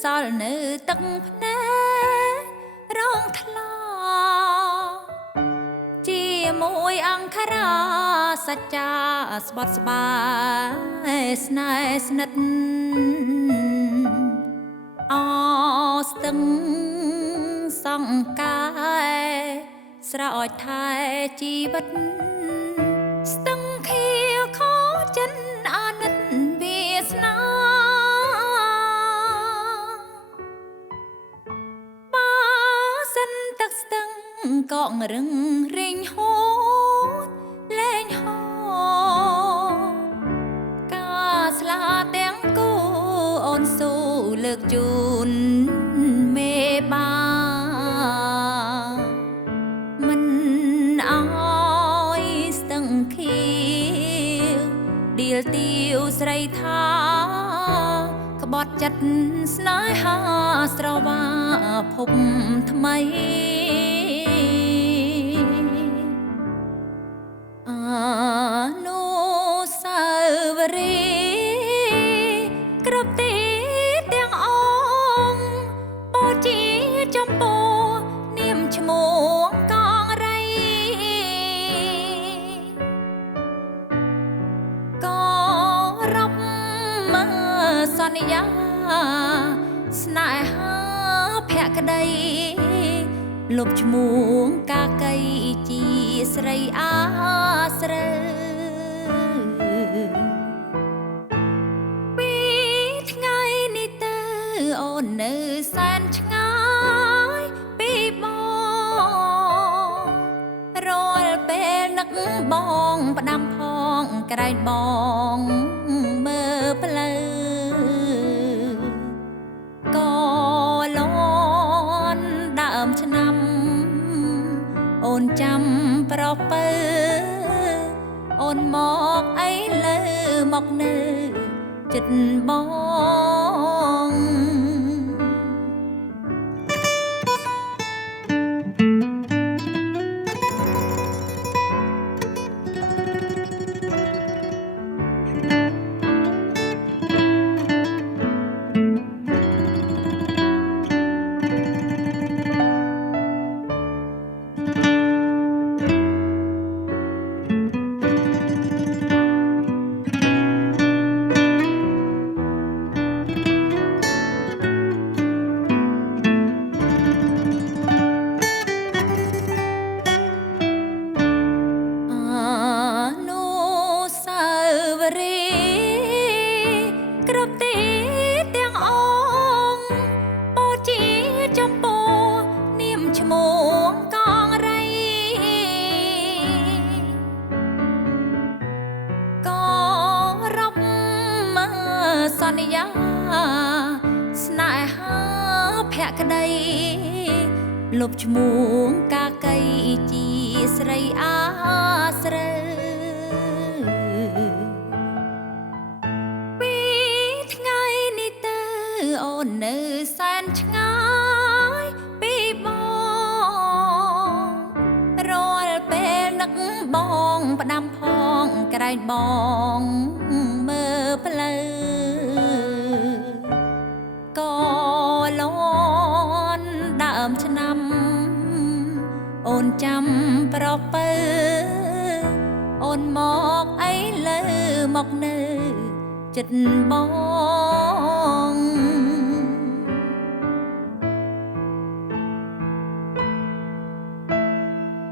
សល់នៅទឹកភ្នែករងថ្លាជាមួយអង្គរាសច្ចាស្បត់ស្បាយស្នេហ៍ស្និទ្ធអស្ទឹងសង្កាយស្រោចថែជីវិតស្ទឹងខៀវខោចិនអាណិតវាសនាបើសិនទឹកស្ទឹងកករឹងរែងហូតលែងហូរការស្លាទាំងគូអូនស៊ូលើកជូនមេបាមិនអោយស្ទឹងខៀវឌៀលទាវស្រីថាក្បត់ចិត្តស្នេហាស្រវាភពថ្មីអនុស្សាវរីយ៍គ្រប់ទីទាំងអង្គបូជាចំពោះនាមឈ្មោះកងរៃក៏រំមើសន្យាស្នេហាភក្តីលុបឈ្មោះកាកៃជាស្រីអាស្រូវពីថ្ងៃនេះទៅអូននៅសែនឆ្ងាយពីបងរាល់ពេលនឹកបងផ្ដាំផងក្រែងបងមើលផ្លូវក៏លន់ដើមឆ្នាំអូនចាំប្រពើអូនមកអីលើមកនៅចិត្តបងគ្រប់ទីទាំងអង្គបូជាចំពោះនាមឈ្មោះកងរៃក៏រំមើសន្យាស្នេហាភក្តីលុបឈ្មោះកាកៃជាស្រីអាស្រូវអូននៅសែនឆ្ងាយពីបងរាល់ពេលនឹកបងផ្ដាំផងក្រែងបងមើលផ្លូវក៏លន់ដើមឆ្នាំអូនចាំប្រពើអូនមកអីលើមកនៅចិត្តបង